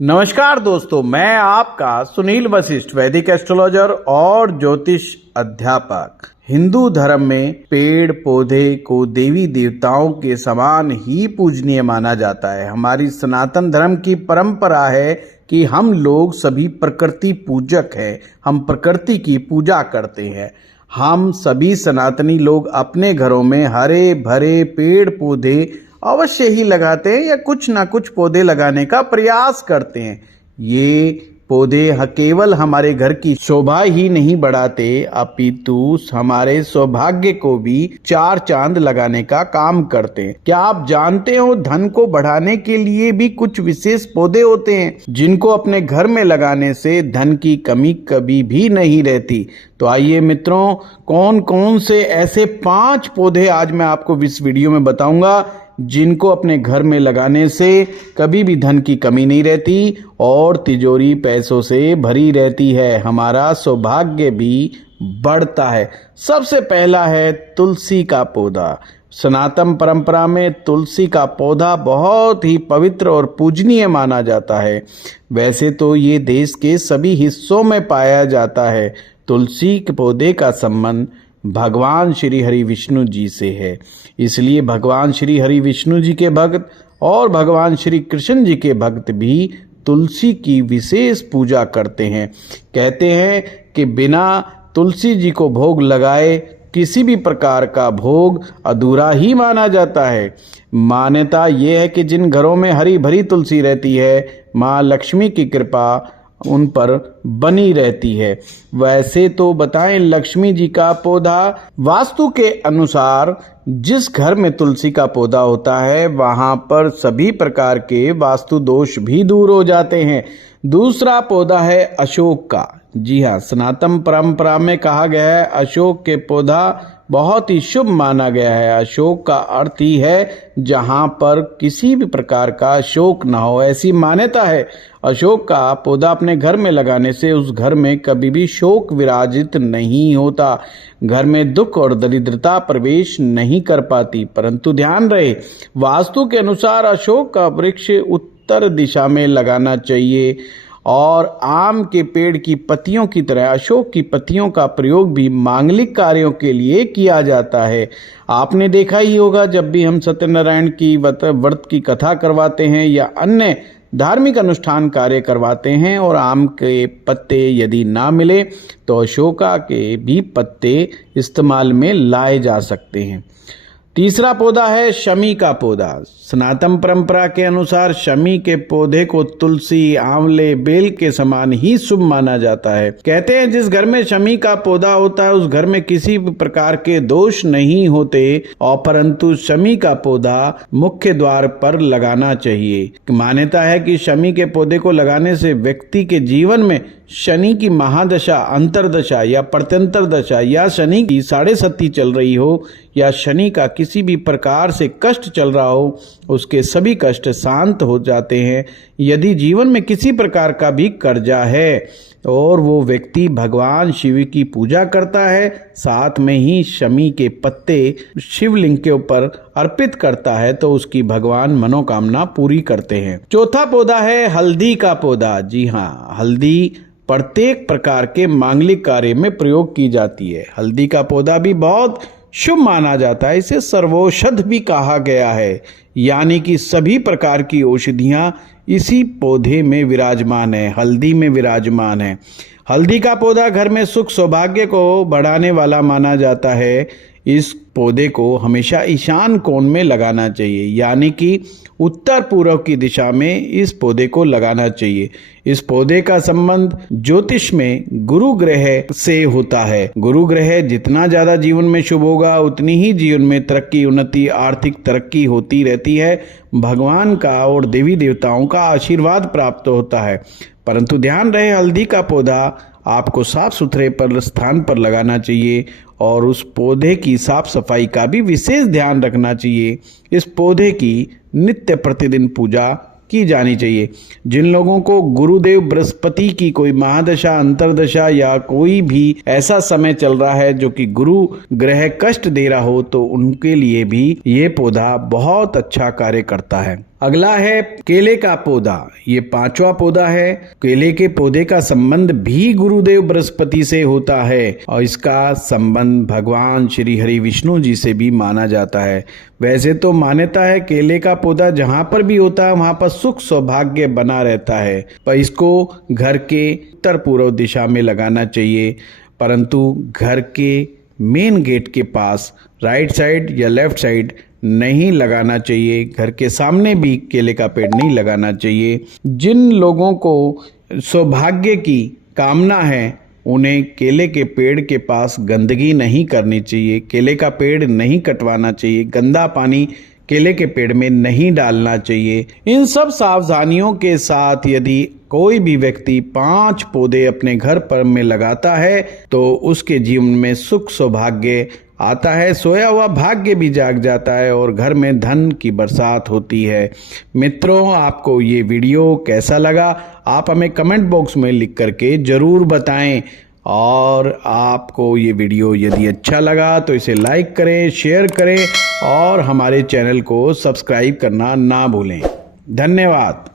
नमस्कार दोस्तों, मैं आपका सुनील वशिष्ठ, वैदिक एस्ट्रोलॉजर और ज्योतिष अध्यापक। हिंदू धर्म में पेड़ पौधे को देवी देवताओं के समान ही पूजनीय माना जाता है। हमारी सनातन धर्म की परंपरा है कि हम लोग सभी प्रकृति पूजक हैं। हम प्रकृति की पूजा करते हैं। हम सभी सनातनी लोग अपने घरों में हरे भरे पेड़ पौधे अवश्य ही लगाते हैं या कुछ ना कुछ पौधे लगाने का प्रयास करते हैं। ये पौधे केवल हमारे घर की शोभा ही नहीं बढ़ाते, अपितु हमारे सौभाग्य को भी चार चांद लगाने का काम करते हैं। क्या आप जानते हो, धन को बढ़ाने के लिए भी कुछ विशेष पौधे होते हैं जिनको अपने घर में लगाने से धन की कमी कभी भी नहीं रहती। तो आइए मित्रों, कौन कौन से ऐसे 5 पौधे आज मैं आपको इस वीडियो में बताऊंगा जिनको अपने घर में लगाने से कभी भी धन की कमी नहीं रहती और तिजोरी पैसों से भरी रहती है। हमारा सौभाग्य भी बढ़ता है। सबसे पहला है तुलसी का पौधा। सनातन परंपरा में तुलसी का पौधा बहुत ही पवित्र और पूजनीय माना जाता है। वैसे तो ये देश के सभी हिस्सों में पाया जाता है। तुलसी के पौधे का संबंध भगवान श्री हरि विष्णु जी से है, इसलिए भगवान श्री हरि विष्णु जी के भक्त और भगवान श्री कृष्ण जी के भक्त भी तुलसी की विशेष पूजा करते हैं। कहते हैं कि बिना तुलसी जी को भोग लगाए किसी भी प्रकार का भोग अधूरा ही माना जाता है। मान्यता यह है कि जिन घरों में हरी भरी तुलसी रहती है, माँ लक्ष्मी की कृपा उन पर बनी रहती है। वैसे तो बताएं, लक्ष्मी जी का पौधा वास्तु के अनुसार जिस घर में तुलसी का पौधा होता है वहां पर सभी प्रकार के वास्तु दोष भी दूर हो जाते हैं। दूसरा पौधा है अशोक का। जी हाँ, सनातन परंपरा में कहा गया है अशोक के पौधा बहुत ही शुभ माना गया है। अशोक का अर्थ ही है जहां पर किसी भी प्रकार का शोक ना हो, ऐसी मान्यता है। अशोक का पौधा अपने घर में लगाने से उस घर में कभी भी शोक विराजित नहीं होता, घर में दुख और दरिद्रता प्रवेश नहीं कर पाती। परंतु ध्यान रहे, वास्तु के अनुसार अशोक का वृक्ष उत्तर दिशा में लगाना चाहिए और आम के पेड़ की पत्तियों की तरह अशोक की पत्तियों का प्रयोग भी मांगलिक कार्यों के लिए किया जाता है। आपने देखा ही होगा, जब भी हम सत्यनारायण की व्रत की कथा करवाते हैं या अन्य धार्मिक अनुष्ठान कार्य करवाते हैं और आम के पत्ते यदि ना मिले तो अशोका के भी पत्ते इस्तेमाल में लाए जा सकते हैं। तीसरा पौधा है शमी का पौधा। सनातन परंपरा के अनुसार शमी के पौधे को तुलसी, आंवले, बेल के समान ही शुभ माना जाता है। कहते हैं जिस घर में शमी का पौधा होता है उस घर में किसी भी प्रकार के दोष नहीं होते और परंतु शमी का पौधा मुख्य द्वार पर लगाना चाहिए। मान्यता है कि शमी के पौधे को लगाने से व्यक्ति के जीवन में शनि की महादशा, अंतरदशा या प्रत्यंतर दशा या शनि की 7.5 चल रही हो या शनि का किसी भी प्रकार से कष्ट चल रहा हो, उसके सभी कष्ट शांत हो जाते हैं। यदि जीवन में किसी प्रकार का भी कर्जा है और वो व्यक्ति भगवान शिव की पूजा करता है, साथ में ही शमी के पत्ते शिवलिंग के ऊपर अर्पित करता है, तो उसकी भगवान मनोकामना पूरी करते हैं। चौथा पौधा है हल्दी का पौधा। जी हाँ, हल्दी प्रत्येक प्रकार के मांगलिक कार्य में प्रयोग की जाती है। हल्दी का पौधा भी बहुत शुभ माना जाता है। इसे सर्वौषध भी कहा गया है, यानी कि सभी प्रकार की औषधियां इसी पौधे में विराजमान है, हल्दी में विराजमान है। हल्दी का पौधा घर में सुख सौभाग्य को बढ़ाने वाला माना जाता है। इस पौधे को हमेशा ईशान कोण में लगाना चाहिए, यानी कि उत्तर पूर्व की दिशा में इस पौधे को लगाना चाहिए। इस पौधे का संबंध ज्योतिष में गुरु ग्रह से होता है। गुरु ग्रह जितना ज्यादा जीवन में शुभ होगा उतनी ही जीवन में तरक्की, उन्नति, आर्थिक तरक्की होती रहती है। भगवान का और देवी देवताओं का आशीर्वाद प्राप्त होता है। परंतु ध्यान रहे, हल्दी का पौधा आपको साफ सुथरे पर स्थान पर लगाना चाहिए और उस पौधे की साफ सफाई का भी विशेष ध्यान रखना चाहिए। इस पौधे की नित्य प्रतिदिन पूजा की जानी चाहिए। जिन लोगों को गुरुदेव बृहस्पति की कोई महादशा, अंतरदशा या कोई भी ऐसा समय चल रहा है जो कि गुरु ग्रह कष्ट दे रहा हो, तो उनके लिए भी ये पौधा बहुत अच्छा कार्य करता है। अगला है केले का पौधा। ये 5वां पौधा है। केले के पौधे का संबंध भी गुरुदेव बृहस्पति से होता है और इसका संबंध भगवान श्री हरि विष्णु जी से भी माना जाता है। वैसे तो मान्यता है केले का पौधा जहां पर भी होता है वहां पर सुख सौभाग्य बना रहता है, पर इसको घर के उत्तर पूर्व दिशा में लगाना चाहिए, परंतु घर के मेन गेट के पास राइट साइड या लेफ्ट साइड नहीं लगाना चाहिए। घर के सामने भी केले का पेड़ नहीं लगाना चाहिए। जिन लोगों को सौभाग्य की कामना है उन्हें केले के पेड़ के पास गंदगी नहीं करनी चाहिए, केले का पेड़ नहीं कटवाना चाहिए, गंदा पानी केले के पेड़ में नहीं डालना चाहिए। इन सब सावधानियों के साथ यदि कोई भी व्यक्ति 5 पौधे अपने घर पर में लगाता है तो उसके जीवन में सुख सौभाग्य आता है, सोया हुआ भाग्य भी जाग जाता है और घर में धन की बरसात होती है। मित्रों, आपको ये वीडियो कैसा लगा आप हमें कमेंट बॉक्स में लिख करके जरूर बताएं, और आपको ये वीडियो यदि अच्छा लगा तो इसे लाइक करें, शेयर करें और हमारे चैनल को सब्सक्राइब करना ना भूलें। धन्यवाद।